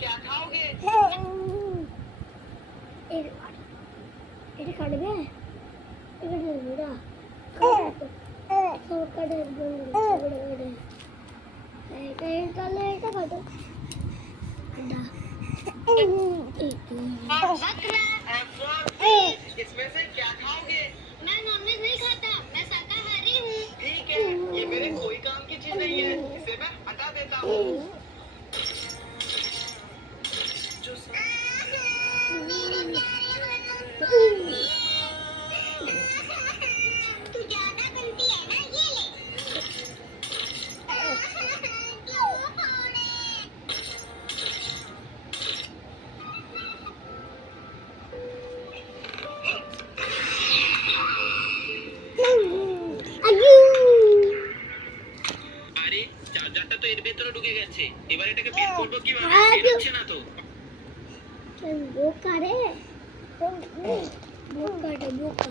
क्या खाओगे? এটা কাটবে এটা কাটবে না সব কাটে তাহলে এটা কাটো না इसमें से क्या खाओगे? मैं नॉनवेज नहीं खाता मैं शाकाहारी हूँ ठीक है, ये मेरे कोई काम की चीज नहीं है, इसे मैं हटा देता हूँ। जो तू ज्यादा बनती है ना ये ले আরে চার্জারটা তো এর ভেতরে ঢুকে গেছে, এবার এটাকে বের করবো কিভাবে? বের হচ্ছে না তো। বোকা রে বোকা